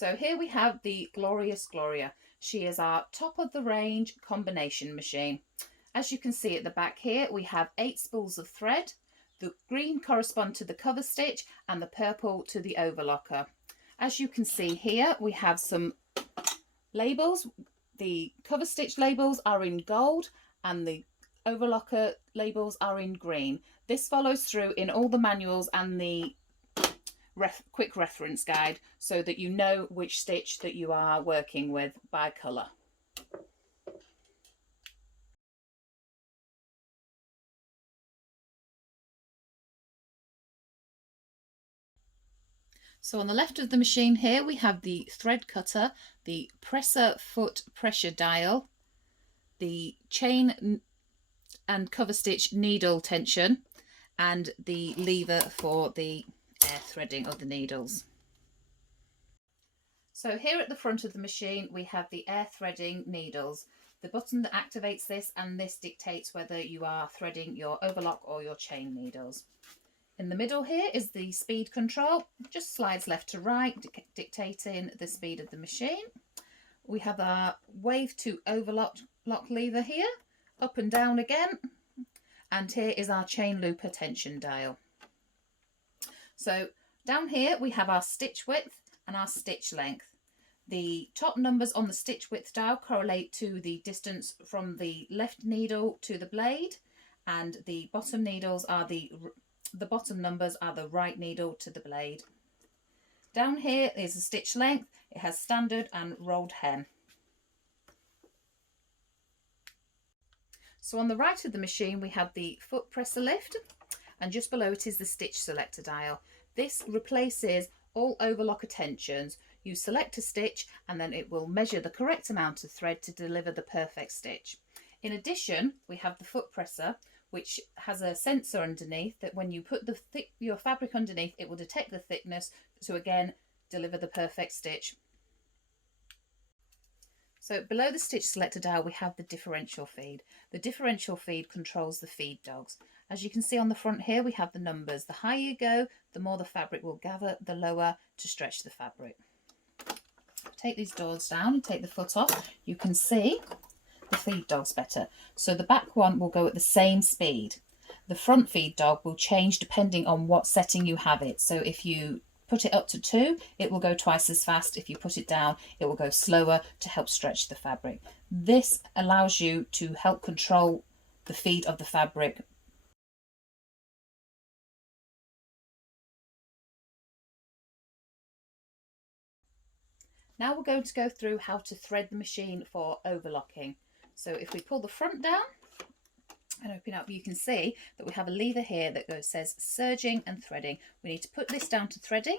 So here we have the glorious Gloria. She is our top of the range combination machine. As you can see at the back here, we have 8 spools of thread. The green correspond to the cover stitch and the purple to the overlocker. As you can see here, we have some labels. The cover stitch labels are in gold and the overlocker labels are in green. This follows through in all the manuals and the quick reference guide so that you know which stitch that you are working with by colour. So on the left of the machine here we have the thread cutter, the presser foot pressure dial, the chain and cover stitch needle tension, and the lever for the air threading of the needles. So here at the front of the machine we have the air threading needles, the button that activates this, and this dictates whether you are threading your overlock or your chain needles. In the middle here is the speed control, just slides left to right, dictating the speed of the machine. We have our wave to overlock lever here, up and down again, and here is our chain looper tension dial. So down here we have our stitch width and our stitch length. The top numbers on the stitch width dial correlate to the distance from the left needle to the blade, and the bottom needles are the bottom numbers are the right needle to the blade. Down here is the stitch length. It has standard and rolled hem. So on the right of the machine we have the foot presser lift, and just below it is the stitch selector dial. This replaces all overlocker tensions. You select a stitch and then it will measure the correct amount of thread to deliver the perfect stitch. In addition, we have the foot presser, which has a sensor underneath that when you put your fabric underneath, it will detect the thickness to again deliver the perfect stitch. So below the stitch selector dial we have the differential feed. The differential feed controls the feed dogs. As you can see on the front here we have the numbers. The higher you go, the more the fabric will gather, the lower to stretch the fabric. Take these doors down and take the foot off. You can see the feed dogs better. So the back one will go at the same speed. The front feed dog will change depending on what setting you have it. So if you put it up to 2, it will go twice as fast. If you put it down, it will go slower to help stretch the fabric. This allows you to help control the feed of the fabric. Now we're going to go through how to thread the machine for overlocking. So if we pull the front down and open up, you can see that we have a lever here that says serging and threading. We need to put this down to threading.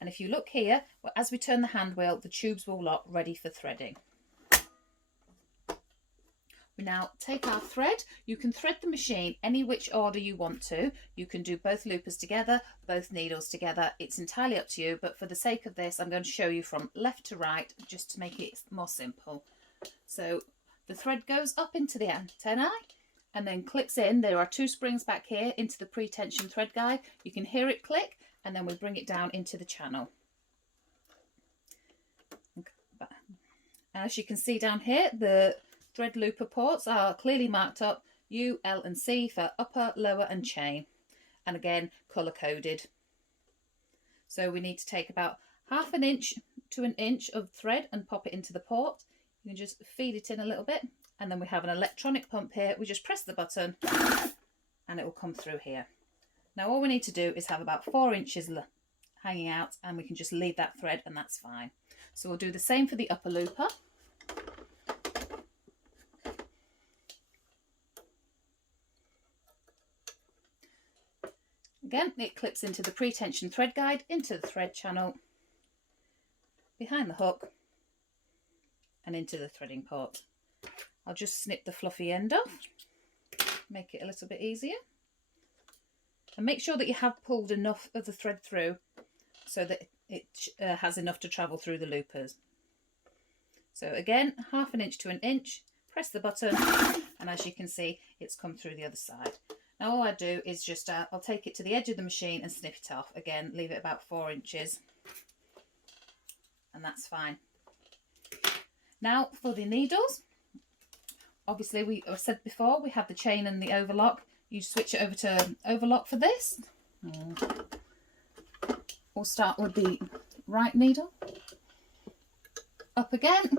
And if you look here, well, as we turn the hand wheel, the tubes will lock ready for threading. We now take our thread. You can thread the machine any which order you want to. You can do both loopers together, both needles together. It's entirely up to you, but for the sake of this, I'm going to show you from left to right just to make it more simple. So the thread goes up into the antennae and then clips in. There are 2 springs back here into the pre-tension thread guide. You can hear it click, and then we bring it down into the channel. As you can see down here, the thread looper ports are clearly marked up U, L and C for upper, lower and chain, and again colour coded. So we need to take about 1/2 inch to 1 inch of thread and pop it into the port. You can just feed it in a little bit, and then we have an electronic pump here. We just press the button and it will come through here. Now all we need to do is have about 4 inches hanging out, and we can just leave that thread and that's fine. So we'll do the same for the upper looper. Again, it clips into the pre-tension thread guide, into the thread channel, behind the hook and into the threading port. I'll just snip the fluffy end off, make it a little bit easier. And make sure that you have pulled enough of the thread through so that it has enough to travel through the loopers. So again, 1/2 inch to 1 inch, press the button, and as you can see, it's come through the other side. Now all I do is just, I'll take it to the edge of the machine and snip it off. Again, leave it about 4 inches. and that's fine. Now for the needles, obviously we said before we have the chain and the overlock. You switch it over to overlock for this. We'll start with the right needle. Up again,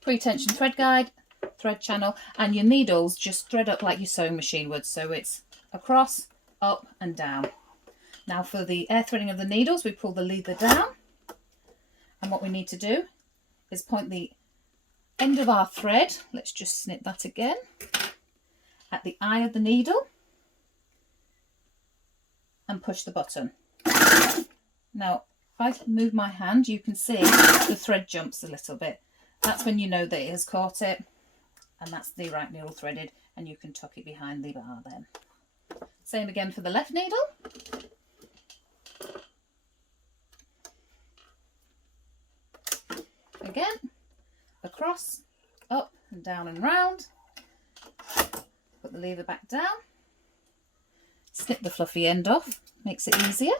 pre-tension thread guide, thread channel, and your needles just thread up like your sewing machine would. So it's across, up and down. Now for the air threading of the needles, we pull the leather down, and what we need to do is point the end of our thread, let's just snip that again, at the eye of the needle and push the button. Now if I move my hand, you can see the thread jumps a little bit. That's when you know that it has caught it, and that's the right needle threaded, and you can tuck it behind the bar then. Same again for the left needle. Again, across, up and down and round. Put the lever back down. Snip the fluffy end off, makes it easier.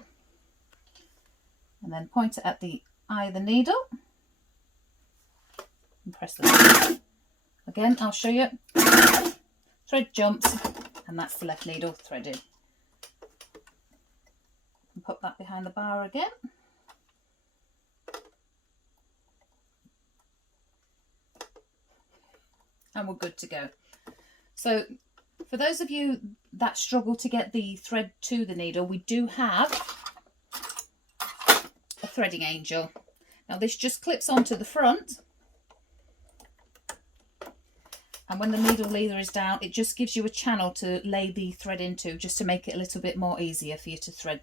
And then point it at the eye of the needle. And press the button. Again, I'll show you. Thread jumps, and that's the left needle threaded. And put that behind the bar again. And we're good to go. So for those of you that struggle to get the thread to the needle, we do have a threading angel. Now this just clips onto the front, and when the needle leather is down, it just gives you a channel to lay the thread into, just to make it a little bit more easier for you to thread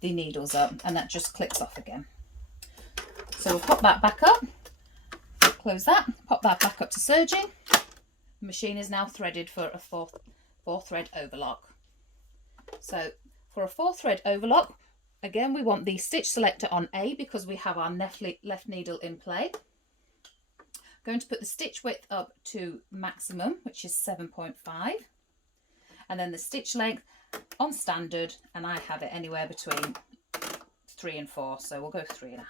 the needles up, and that just clips off again. So we'll pop that back up, close that, pop that back up to serging. The machine is now threaded for a four thread overlock. So for a 4-thread overlock, again we want the stitch selector on A because we have our left needle in play. Going to put the stitch width up to maximum, which is 7.5, and then the stitch length on standard, and I have it anywhere between 3 and 4, so we'll go 3.5.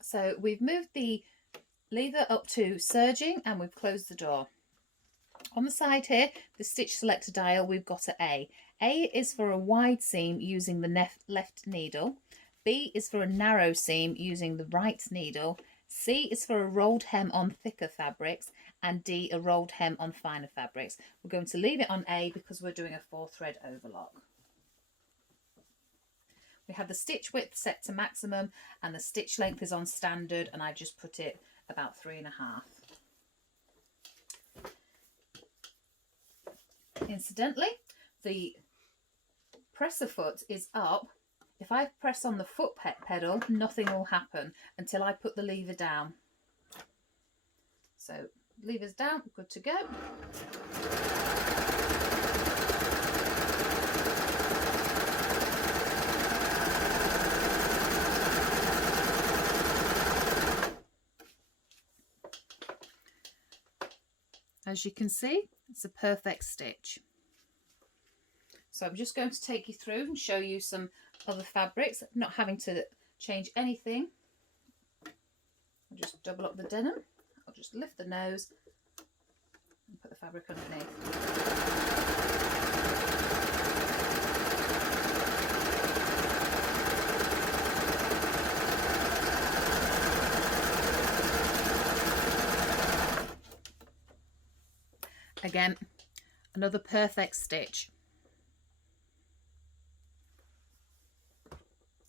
So we've moved the leather up to serging, and we've closed the door. On the side here, the stitch selector dial, we've got an A. A is for a wide seam using the left needle. B is for a narrow seam using the right needle. C is for a rolled hem on thicker fabrics, and D a rolled hem on finer fabrics. We're going to leave it on A because we're doing a 4-thread overlock. We have the stitch width set to maximum, and the stitch length is on standard, and I just put it about 3.5. Incidentally, the presser foot is up. If I press on the foot pedal, nothing will happen until I put the lever down. So lever's down, good to go. As you can see, it's a perfect stitch. So I'm just going to take you through and show you some other fabrics, not having to change anything. I'll just double up the denim. I'll just lift the nose and put the fabric underneath. Again, another perfect stitch.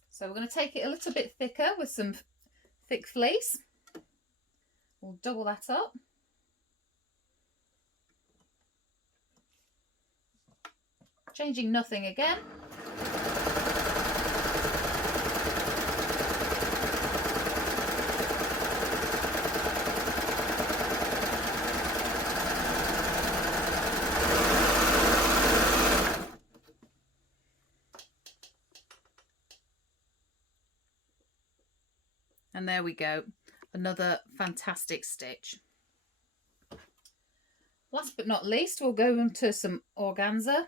So we're going to take it a little bit thicker with some thick fleece. We'll double that up. Changing nothing again. And there we go, another fantastic stitch. Last but not least, we'll go into some organza.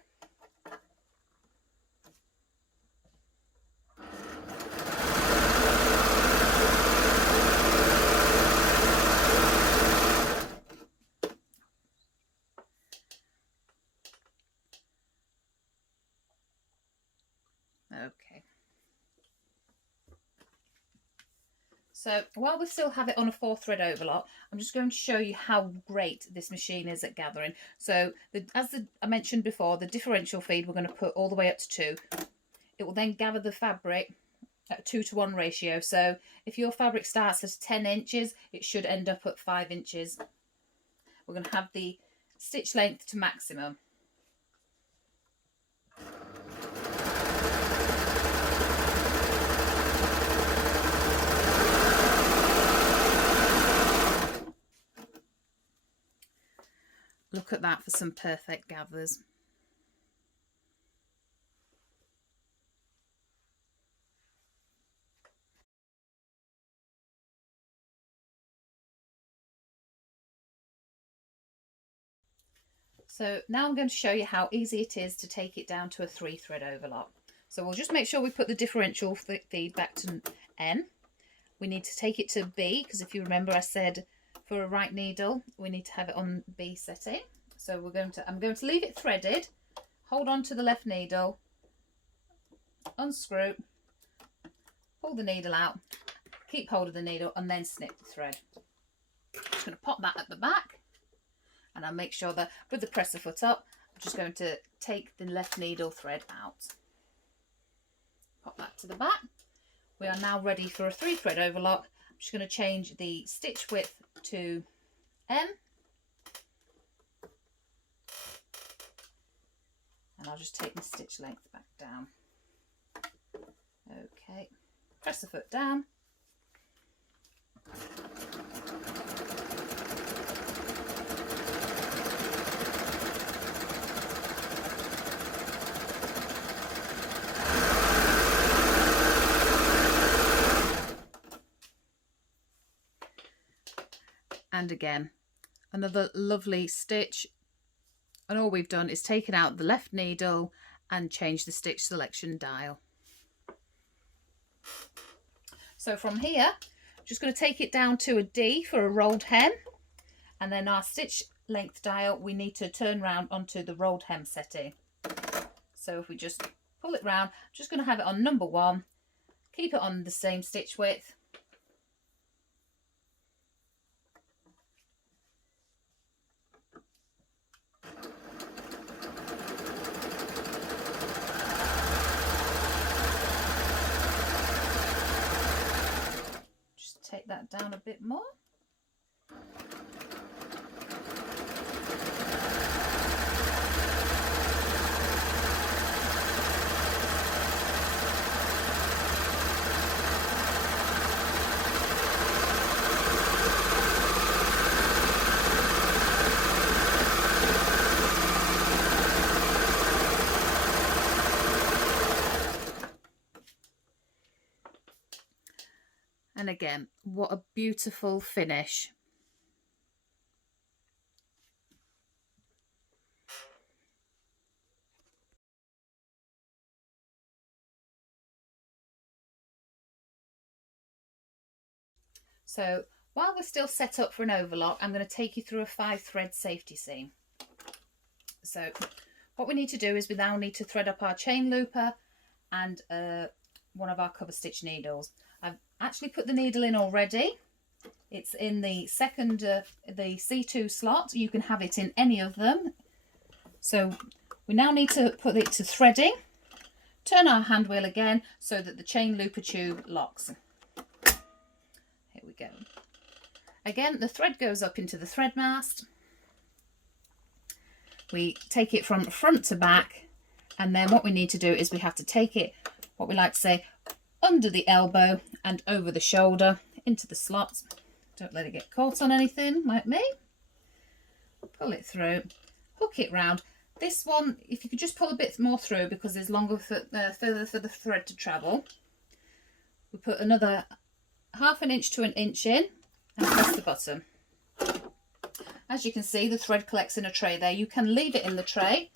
Okay. So while we still have it on a 4-thread overlock, I'm just going to show you how great this machine is at gathering. So as I mentioned before, the differential feed we're going to put all the way up to 2. It will then gather the fabric at 2:1 ratio. So if your fabric starts at 10 inches, it should end up at 5 inches. We're going to have the stitch length to maximum. Look at that for some perfect gathers. So now I'm going to show you how easy it is to take it down to a 3-thread overlock. So we'll just make sure we put the differential feed back to N. We need to take it to B, because if you remember I said for a right needle we need to have it on B setting. So I'm going to leave it threaded, hold on to the left needle, unscrew, pull the needle out, keep hold of the needle and then snip the thread. I'm just going to pop that at the back, and I'll make sure that with the presser foot up, I'm just going to take the left needle thread out. Pop that to the back. We are now ready for a 3-thread overlock. I'm just going to change the stitch width to M. And I'll just take the stitch length back down. Okay, press the foot down. And again, another lovely stitch. And all we've done is taken out the left needle and changed the stitch selection dial. So from here, I'm just going to take it down to a D for a rolled hem. And then our stitch length dial, we need to turn round onto the rolled hem setting. So if we just pull it round, I'm just going to have it on number 1, keep it on the same stitch width. Take that down a bit more. And again, what a beautiful finish. So while we're still set up for an overlock, I'm going to take you through a 5-thread safety seam. So what we need to do is we now need to thread up our chain looper and one of our cover stitch needles. I've actually put the needle in already. It's in the second, the C2 slot. You can have it in any of them. So we now need to put it to threading. Turn our hand wheel again so that the chain looper tube locks. Here we go. Again, the thread goes up into the thread mast. We take it from front to back, and then what we need to do is we have to take it, what we like to say, under the elbow and over the shoulder into the slots. Don't let it get caught on anything like me. Pull it through, hook it round. This one, if you could just pull a bit more through because there's further for the thread to travel. We put another 1/2 inch to 1 inch in and press the button. As you can see, the thread collects in a tray there. You can leave it in the tray,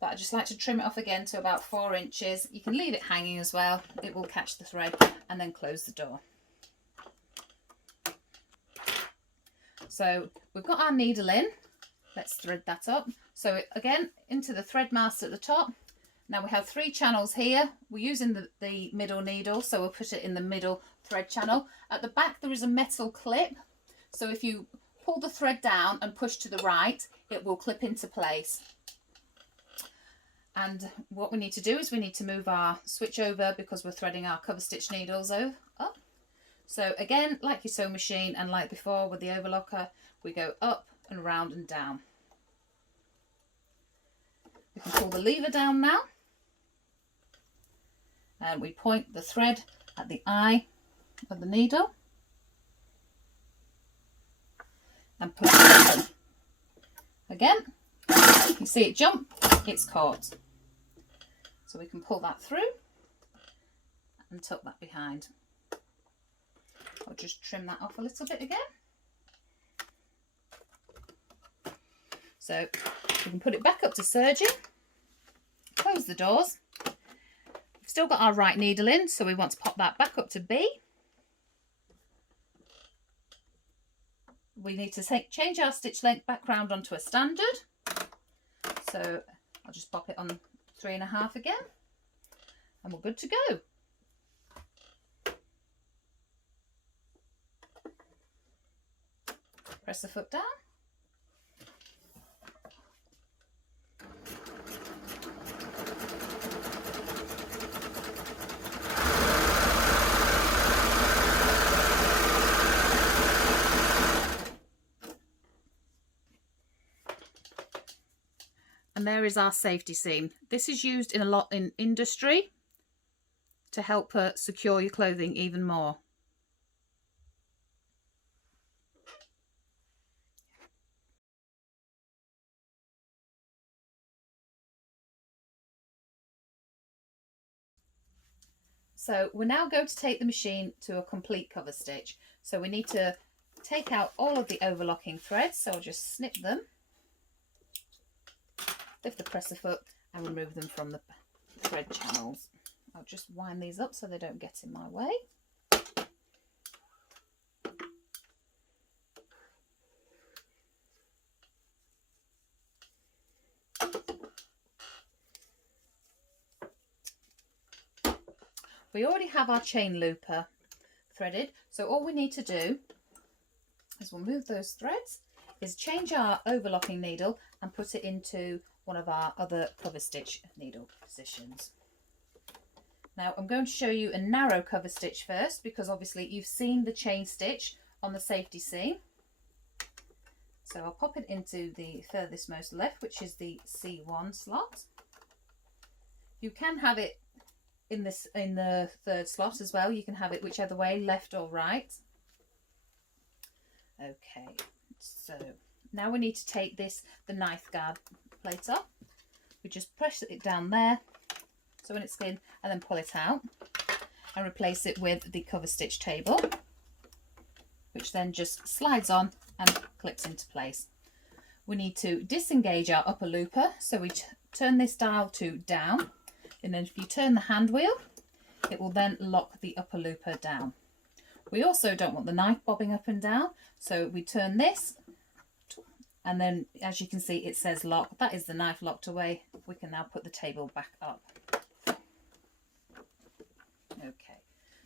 but I just like to trim it off again to about 4 inches. You can leave it hanging as well. It will catch the thread, and then close the door. So we've got our needle in. Let's thread that up. So again, into the thread mast at the top. Now we have 3 channels here. We're using the middle needle, so we'll put it in the middle thread channel. At the back there is a metal clip, so if you pull the thread down and push to the right, it will clip into place. And what we need to do is we need to move our switch over because we're threading our cover stitch needles up. So again, like your sewing machine and like before with the overlocker, we go up and round and down. We can pull the lever down now, and we point the thread at the eye of the needle and push it in. Again, you see it jump, it's caught. So we can pull that through and tuck that behind. I'll just trim that off a little bit again. So we can put it back up to serging, close the doors. We've still got our right needle in, so we want to pop that back up to B. We need to change our stitch length back round onto a standard. So I'll just pop it on 3.5 again, and we're good to go. Press the foot down. And there is our safety seam. This is used a lot in industry to help secure your clothing even more. So we're now going to take the machine to a complete cover stitch. So we need to take out all of the overlocking threads. So I'll just snip them, lift the presser foot and remove them from the thread channels. I'll just wind these up so they don't get in my way. We already have our chain looper threaded, so all we need to do is we'll move those threads, is change our overlocking needle and put it into one of our other cover stitch needle positions. Now I'm going to show you a narrow cover stitch first, because obviously you've seen the chain stitch on the safety seam. So I'll pop it into the furthest most left, which is the C1 slot. You can have it in the third slot as well. You can have it whichever way, left or right. Okay, so now we need to take the knife guard plate off. We just press it down there so when it's in, and then pull it out and replace it with the cover stitch table, which then just slides on and clips into place. We need to disengage our upper looper, so we turn this dial to down, and then if you turn the hand wheel, it will then lock the upper looper down. We also don't want the knife bobbing up and down, so we turn this, and then as you can see it says lock. That is the knife locked away. We can now put the table back up. Okay,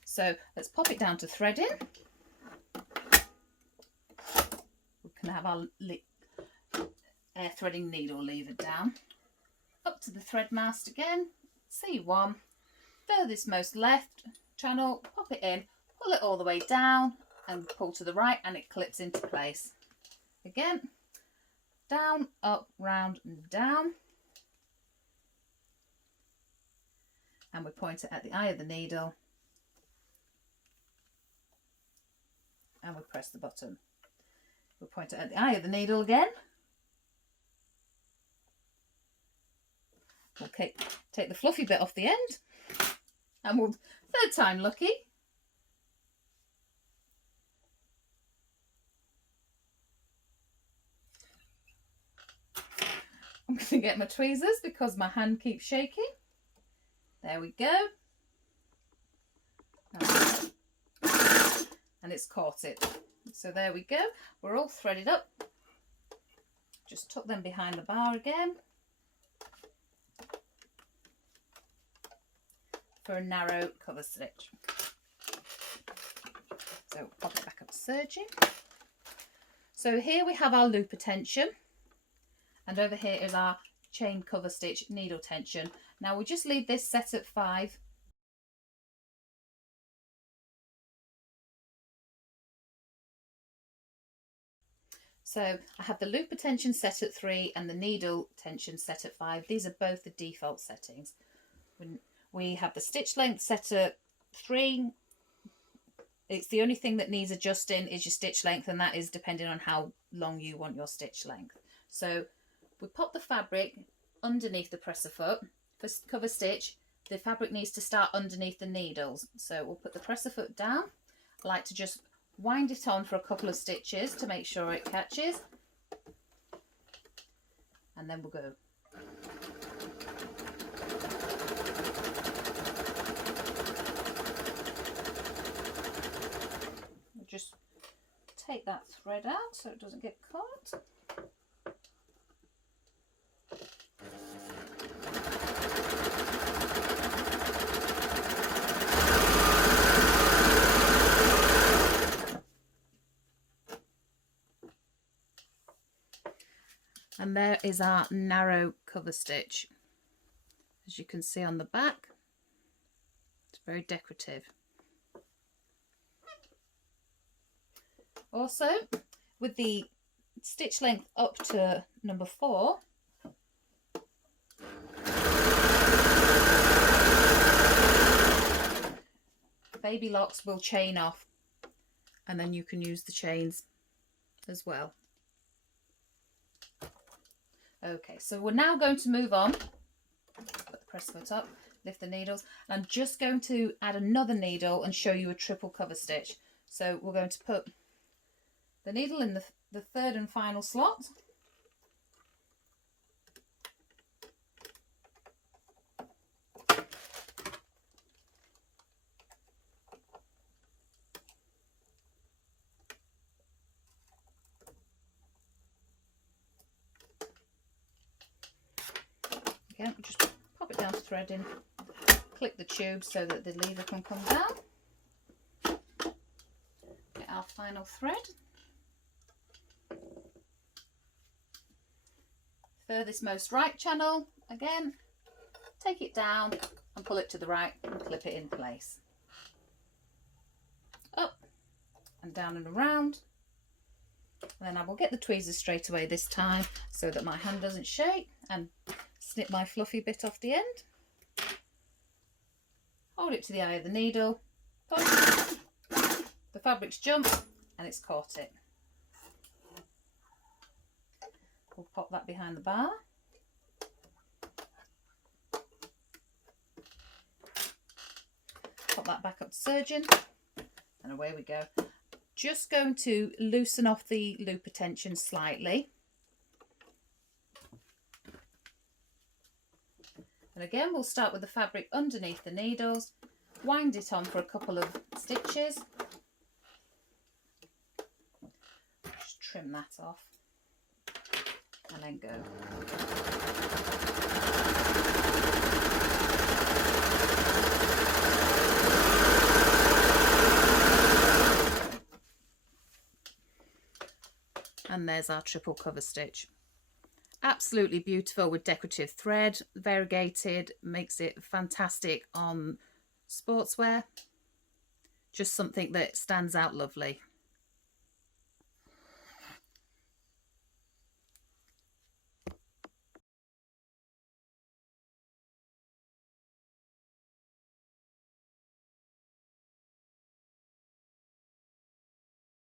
so let's pop it down to threading. We can have our air threading needle lever down. Up to the thread mast again, C1, furthest most left channel, pop it in, pull it all the way down and pull to the right, and it clips into place. Again, down, up, round and down. And we point it at the eye of the needle and we press the button. We point it at the eye of the needle again. We'll take the fluffy bit off the end, and we'll, third time lucky, I'm going to get my tweezers because my hand keeps shaking. There we go. And it's caught it. So there we go. We're all threaded up. Just tuck them behind the bar again for a narrow cover stitch. So pop it back up serging. So here we have our looper tension, and over here is our chain cover stitch needle tension. Now we'll just leave this set at 5. So I have the looper tension set at 3 and the needle tension set at 5. These are both the default settings. When we have the stitch length set at 3, it's the only thing that needs adjusting is your stitch length, and that is depending on how long you want your stitch length. So we pop the fabric underneath the presser foot. For cover stitch, the fabric needs to start underneath the needles. So we'll put the presser foot down. I like to just wind it on for a couple of stitches to make sure it catches, and then we'll go. We'll just take that thread out so it doesn't get caught. And there is our narrow cover stitch. As you can see on the back, it's very decorative. Also, with the stitch length up to number 4, baby locks will chain off, and then you can use the chains as well. Okay, so we're now going to move on. Put the press foot up, lift the needles, and I'm just going to add another needle and show you a triple cover stitch. So we're going to put the needle in the third and final slot. Again, just pop it down to threading, click the tube so that the lever can come down. Get our final thread. Furthest most right channel, again, take it down and pull it to the right and clip it in place. Up and down and around. And then I will get the tweezers straight away this time so that my hand doesn't shake, and snip my fluffy bit off the end. Hold it to the eye of the needle, push, the fabric's jumped and it's caught it. We'll pop that behind the bar. Pop that back up to surgeon, and away we go. Just going to loosen off the looper tension slightly. And again, we'll start with the fabric underneath the needles, wind it on for a couple of stitches. Just trim that off and then go. And there's our triple cover stitch. Absolutely beautiful with decorative thread, variegated, makes it fantastic on sportswear. Just something that stands out lovely.